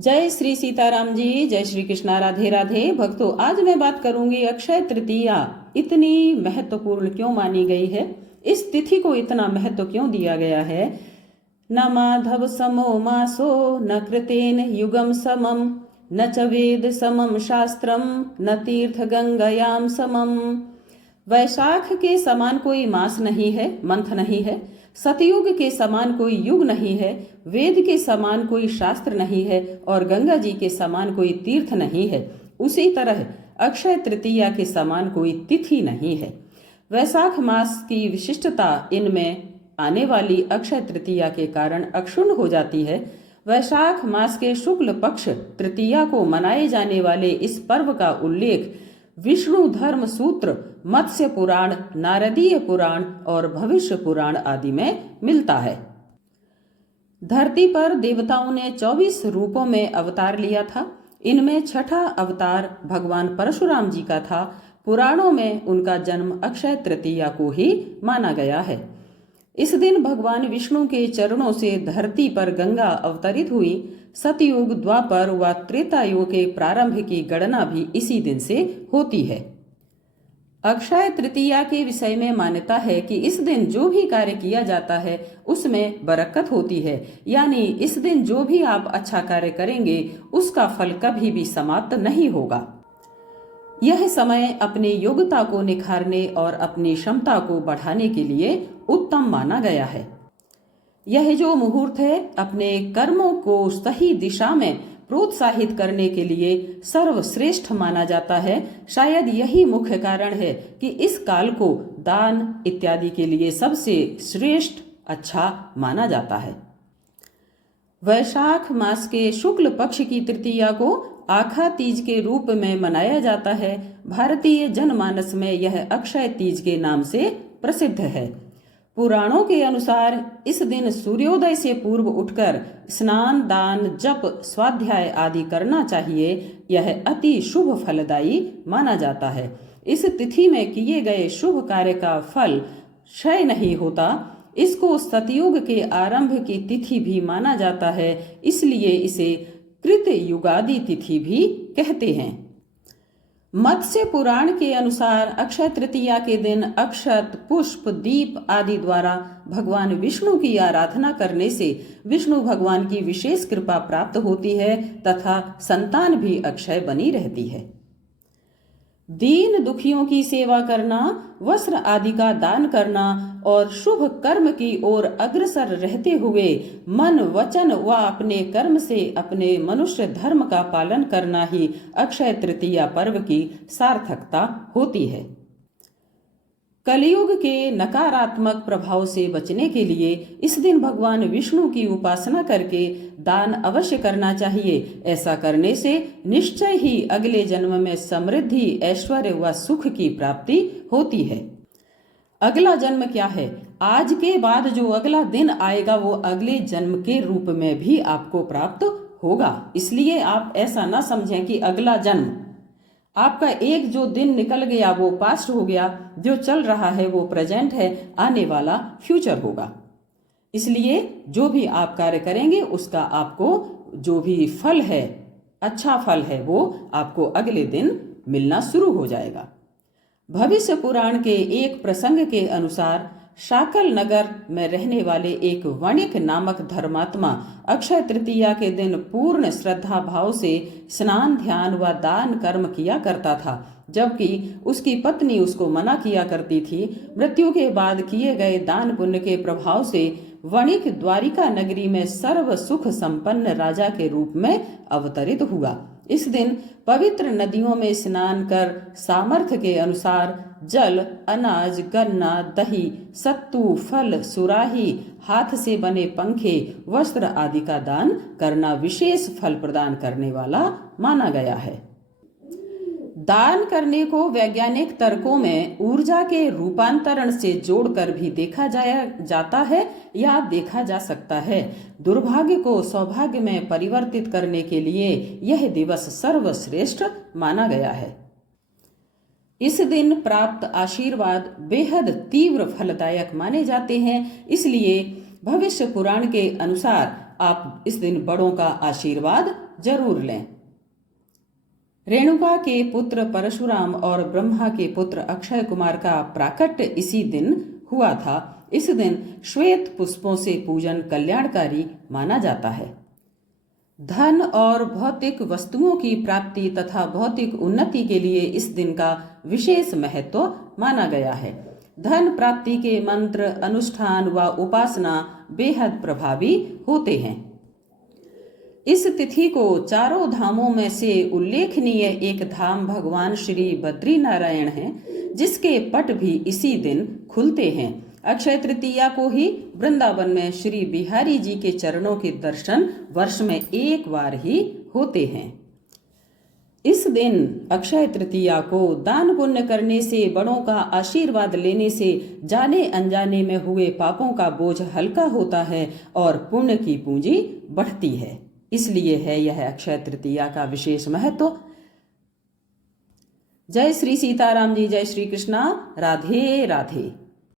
जय श्री सीताराम जी, जय श्री कृष्णा, राधे राधे। भक्तों, आज मैं बात करूंगी अक्षय तृतीया इतनी महत्वपूर्ण क्यों मानी गई है, इस तिथि को इतना महत्व क्यों दिया गया है। न माधव समो मासो न कृतेन युगम समम न च वेद समम शास्त्रम न तीर्थ गंगायाम समम। वैशाख के समान कोई मास नहीं है, मंथ नहीं है। सतयुग के समान कोई युग नहीं है। वेद के समान कोई शास्त्र नहीं है और गंगा जी के समान कोई तीर्थ नहीं है। उसी तरह अक्षय तृतीया के समान कोई तिथि नहीं है। वैशाख मास की विशिष्टता इनमें आने वाली अक्षय तृतीया के कारण अक्षुण्ण हो जाती है। वैशाख मास के शुक्ल पक्ष तृतीया को मनाए जाने वाले इस पर्व का उल्लेख विष्णु धर्म सूत्र, मत्स्य पुराण, नारदीय पुराण और भविष्य पुराण आदि में मिलता है। धरती पर देवताओं ने 24 रूपों में अवतार लिया था। इनमें छठा अवतार भगवान परशुराम जी का था। पुराणों में उनका जन्म अक्षय तृतीया को ही माना गया है। इस दिन भगवान विष्णु के चरणों से धरती पर गंगा अवतरित हुई। सतयुग, द्वापर व त्रेता युग के प्रारंभ की गणना भी इसी दिन से होती है। अक्षय तृतीया के विषय में मान्यता है कि इस दिन जो भी कार्य किया जाता है उसमें बरकत होती है, यानी इस दिन जो भी आप अच्छा कार्य करेंगे उसका फल कभी भी समाप्त नहीं होगा। यह समय अपनी योग्यता को निखारने और अपनी क्षमता को बढ़ाने के लिए उत्तम माना गया है। यह जो मुहूर्त है अपने कर्मों को सही दिशा में प्रोत्साहित करने के लिए सर्वश्रेष्ठ माना जाता है। शायद यही मुख्य कारण है कि इस काल को दान इत्यादि के लिए सबसे श्रेष्ठ अच्छा माना जाता है। वैशाख मास के शुक्ल पक्ष की तृतीया को आखा तीज के रूप में मनाया जाता है। भारतीय जनमानस में यह अक्षय तीज के नाम से प्रसिद्ध है। पुराणों के अनुसार इस दिन सूर्योदय से पूर्व उठकर स्नान, दान, जप, स्वाध्याय आदि करना चाहिए। यह अति शुभ फलदायी माना जाता है। इस तिथि में किए गए शुभ कार्य का फल क्षय नहीं होता। इसको सतयुग के आरंभ की तिथि भी माना जाता है, इसलिए इसे कृत युगादि तिथि भी कहते हैं। मत्स्य पुराण के अनुसार अक्षय तृतीया के दिन अक्षत, पुष्प, दीप आदि द्वारा भगवान विष्णु की आराधना करने से विष्णु भगवान की विशेष कृपा प्राप्त होती है तथा संतान भी अक्षय बनी रहती है। दीन दुखियों की सेवा करना, वस्त्र आदि का दान करना और शुभ कर्म की ओर अग्रसर रहते हुए मन, वचन व अपने कर्म से अपने मनुष्य धर्म का पालन करना ही अक्षय तृतीया पर्व की सार्थकता होती है। कलयुग के नकारात्मक प्रभाव से बचने के लिए इस दिन भगवान विष्णु की उपासना करके दान अवश्य करना चाहिए। ऐसा करने से निश्चय ही अगले जन्म में समृद्धि, ऐश्वर्य व सुख की प्राप्ति होती है। अगला जन्म क्या है? आज के बाद जो अगला दिन आएगा वो अगले जन्म के रूप में भी आपको प्राप्त होगा। इसलिए आप ऐसा ना समझें कि अगला जन्म आपका एक जो दिन निकल गया वो पास्ट हो गया, जो चल रहा है वो प्रेजेंट है, आने वाला फ्यूचर होगा। इसलिए जो भी आप कार्य करेंगे उसका आपको जो भी फल है, अच्छा फल है, वो आपको अगले दिन मिलना शुरू हो जाएगा। भविष्य पुराण के एक प्रसंग के अनुसार शाकल नगर में रहने वाले एक वणिक नामक धर्मात्मा अक्षय तृतीया के दिन पूर्ण श्रद्धा भाव से स्नान, ध्यान व दान कर्म किया करता था, जबकि उसकी पत्नी उसको मना किया करती थी। मृत्यु के बाद किए गए दान पुण्य के प्रभाव से वणिक द्वारिका नगरी में सर्व सुख संपन्न राजा के रूप में अवतरित हुआ। इस दिन पवित्र नदियों में स्नान कर सामर्थ्य के अनुसार जल, अनाज, गन्ना, दही, सत्तू, फल, सुराही, हाथ से बने पंखे, वस्त्र आदि का दान करना विशेष फल प्रदान करने वाला माना गया है। दान करने को वैज्ञानिक तर्कों में ऊर्जा के रूपांतरण से जोड़कर भी देखा जाता है या देखा जा सकता है। दुर्भाग्य को सौभाग्य में परिवर्तित करने के लिए यह दिवस सर्वश्रेष्ठ माना गया है। इस दिन प्राप्त आशीर्वाद बेहद तीव्र फलदायक माने जाते हैं, इसलिए भविष्य पुराण के अनुसार आप इस दिन बड़ों का आशीर्वाद जरूर लें। रेणुका के पुत्र परशुराम और ब्रह्मा के पुत्र अक्षय कुमार का प्राकट्य इसी दिन हुआ था। इस दिन श्वेत पुष्पों से पूजन कल्याणकारी माना जाता है। धन और भौतिक वस्तुओं की प्राप्ति तथा भौतिक उन्नति के लिए इस दिन का विशेष महत्व माना गया है। धन प्राप्ति के मंत्र, अनुष्ठान व उपासना बेहद प्रभावी होते हैं। इस तिथि को चारों धामों में से उल्लेखनीय एक धाम भगवान श्री बद्रीनारायण है, जिसके पट भी इसी दिन खुलते हैं। अक्षय तृतीया को ही वृंदावन में श्री बिहारी जी के चरणों के दर्शन वर्ष में एक बार ही होते हैं। इस दिन अक्षय तृतीया को दान पुण्य करने से, बड़ों का आशीर्वाद लेने से जाने अनजाने में हुए पापों का बोझ हल्का होता है और पुण्य की पूंजी बढ़ती है। इसलिए है यह अक्षय तृतीया का विशेष महत्व। जय श्री सीताराम जी, जय श्री कृष्णा, राधे राधे।